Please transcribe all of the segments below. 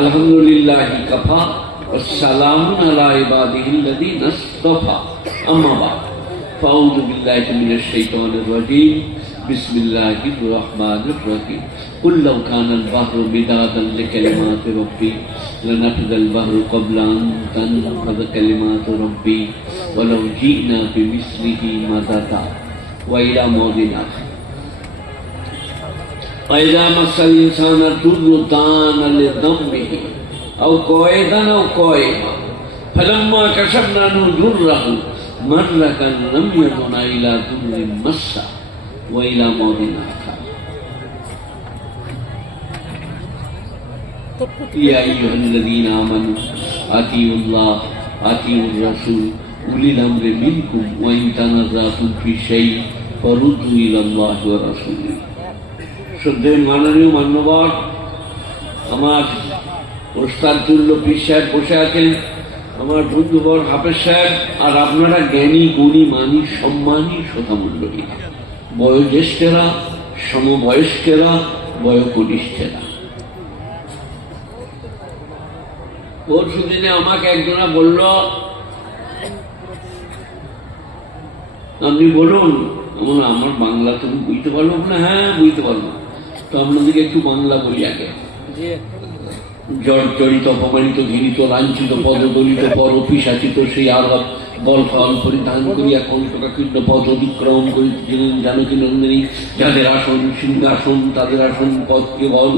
আলহামদুলিল্লাহি কাফা ওয়াসসালামু আলা ইবাদিহিল্লাযীনা ইসতাফা আম্মা বা'দ ফাউযু বিল্লাহি মিনাশ শাইতানির রাজীম বিসমিল্লাহির রহমানির রহিম কুল লাউ কানাল বাহরু মিদাদান লিকালিমাতি রাব্বি লানাফিদাল বাহরু ক্বাবলা আন তানফাযা কালিমাতু রাব্বি ওয়ালাউ জি'না বিমিসলিহি মাদাদা ওয়া ইলা মাউদিন আখির فإذا مس الإنسان الضر دعانا لذنبه أو قائدا أو قائما فلما كشفنا عنه ضره مر كأن لم يدعنا إلى ضر مسه وإلى موت آخر. يا أيها الذين آمنوا أطيعوا الله أطيعوا الرسول أولي الأمر منكم وإن تنازعتم في شيء فردوا إلى الله ورسوله. শ্রদ্ধেয় মাননীয় মান্যবর আমার ওস্তাদুল্য পীর সাহেব বসে আছেন, আমার বন্ধুবর হাফেজ সাহেব, আর আপনারা জ্ঞানী গুণী মানী সম্মানী শ্রোতামণ্ডলী, বয়োজ্যেষ্ঠেরা, সমবয়স্কেরা, বয়োকনিষ্ঠেরা। পরশু দিনে আমাকে একজনা বলল, আপনি বলুন। আমার বাংলা তুমি বুঝতে পারলো না? হ্যাঁ বুঝতে পারবো। তো আপনাদেরকে একটু বাংলা বলি আগে। জর্জরিত, অপমানিত, ঘৃণিত, লাঞ্ছিত, পদদলিত, পরপিশাচিত সেই আরব বলফল পরিধান করিয়া কণ্ঠকাকীর্ণ পথ অতিক্রম করিতেছিলেন জানকী নন্দিনী। যাদের আসন সিংহাসন, তাদের আসন পথ কেবল,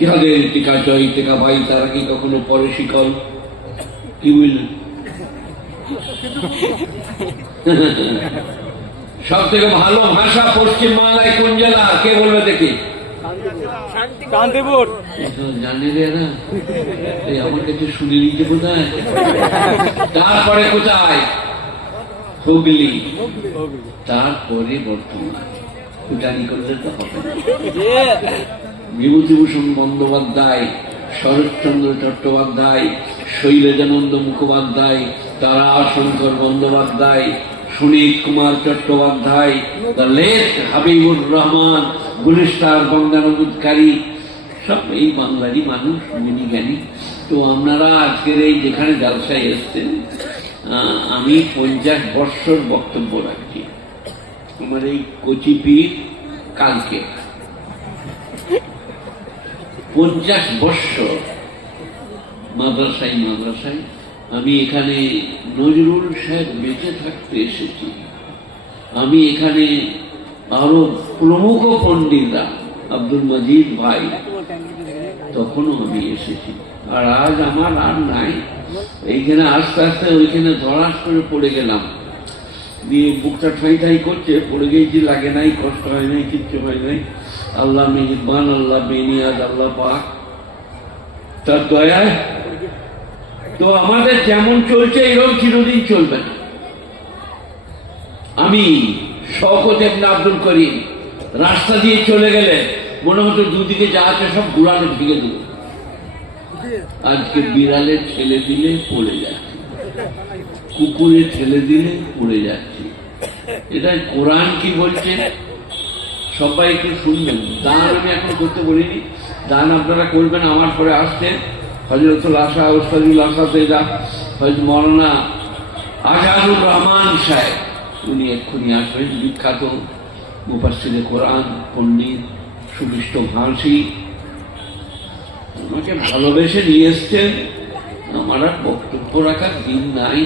যাদের টিকা জয় টেকা ভাই, তারা কি কখনো পরে শিকল? কি বুঝলেন? সব থেকে ভালো ভাষা পশ্চিম বাংলায় কোন জেলা? কে বলবে দেখি? শান্তিপুর। জানি রে না, আমার কাছে শুনে নিতে কোথায়? তারপরে কোথায়? হুগলি, তারপরে বর্ধমান। ফুটানি করলে তো হবে। বিভূতিভূষণ বন্দ্যোপাধ্যায়, শরৎচন্দ্র চট্টোপাধ্যায়, শৈলজানন্দ মুখোপাধ্যায়, তারাশঙ্কর বন্দ্যোপাধ্যায়, সুনীত কুমার চট্টোপাধ্যায়, দ্য লেট হাবিবুর রহমান, গুলিস্তার বঙ্গানুবাদকারী, সব এই বাংলারই মানুষ, গুণী জ্ঞানী। তো আপনারা আজকের এই যেখানে জালসায় এসছেন, আমি 50 বৎসর বক্তব্য রাখছি। আমার এই কচি পীর কালকে 50 বৎসর মাদ্রাসায় আমি এখানে নজরুল সাহেব বেঁচে থাকতে এসেছি। আমি এখানে আরো প্রমুখ পণ্ডিতরা, আব্দুল মজিদ ভাই, তখনও আমি এসেছি। আর আজ আমার আর নাই। এইখানে আস্তে আস্তে ওইখানে ধরাস করে পড়ে গেলাম, দিয়ে বুকটা ঠাই ঠাই করছে, পড়ে গেছি, লাগে নাই, কষ্ট হয় নাই, কিচ্ছু হয় নাই। আল্লাহ মেহেরবান, আল্লাহ বেনিয়াদ, আল্লাহ পাক তার দয়ায়। তো আমাদের যেমন চলছে এরকম চিরদিন চলবে না। আমি শওকত ইবনে আব্দুল করিম রাস্তা দিয়ে চলে গেলে মনে হতো দুদিকে যা আছে সব গুড়ালে ভেঙে দেব। আজকে বিড়ালে ঠেলে দিলে পড়ে যাচ্ছে, কুকুরে ঠেলে দিলে পড়ে যাচ্ছে। এটাই কোরআন কি বলছে সবাই একটু শুনবেন। দান আমি এখন করতে বলিনি, দান আপনারা করবেন। আমার পরে আসছেন হযরতুল আশা ওস্তাদুল আসাদেরা, হযরত মাওলানা আজাদুর রহমান সাহেব, উনি এক্ষুনি আসবেন। বিখ্যাত মুফাসসিরে কোরআন, পণ্ডিত, সুবিষ্ট ভাষী, আমাকে ভালোবেসে নিয়ে এসছেন। আমার আর বক্তব্য রাখার দিন নাই।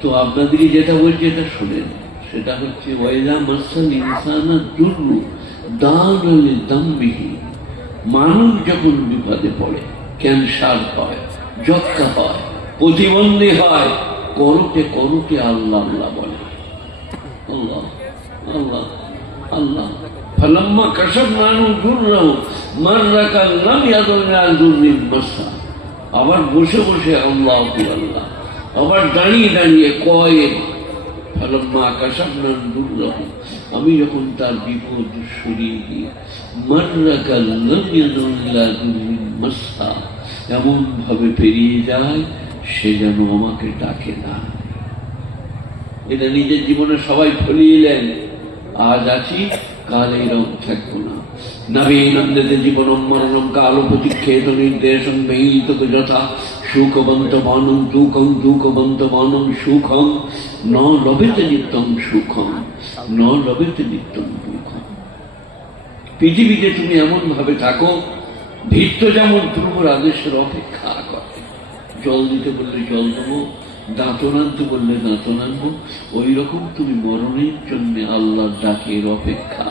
তো আপনাদেরকে যেটা বলছি এটা শুনেন। সেটা হচ্ছে ওয়াইযা মাসাল ইনসানা দুররু দানা লিযামবিহি, মানুষ যখন বিপদে পড়ে, ক্যান্সার হয়, যক্কা হয়, প্রতিবন্ধী হয়, করতে করতে আল্লাহ আল্লাহ বলে, আল্লাহ আল্লাহ আল্লাহ। ফালাম্মা কাশাফনা আনহু দুররাহু মাররা কাল্লাম ইয়াদুনা দুররিন মাসা। আবার বসে বসে আল্লাহু আল্লাহ, আবার দাঁড়িয়ে দাঁড়িয়ে কয়েক। ফালাম্মা কাশাফনা আনহু দুররাহু, আমি যখন তার বিপদ সরিয়ে দিই, মাররা কাল্লাম ইয়াদুনা দুররিন মাসা, এমন ভাবে পেরিয়ে যায় সে যেন আমাকে ডাকে না। এটা নিজের জীবনে সবাই ফলিয়েলেন। আজ আছি, কাল এইরকম থাকবো না। নবীনন্দিত জীবনম মরণম কাল প্রতিক্ষেত নির্দেশম মেহিত যথা সুখবন্ত বনম দুঃখম দুঃখবন্ত বনম সুখম ন লভেতে নিত্যম সুখম ন লভেতে নিত্যম দুঃখম। পৃথিবীতে তুমি এমন ভাবে থাকো, ভৃত্য যেমন প্রভুর আদেশের অপেক্ষা করে, জল দিতে বললে জল দেবো, দাঁতন আনতে বললে দাঁতন আনবো, ওই রকম তুমি মরণের জন্য আল্লাহর ডাকের অপেক্ষা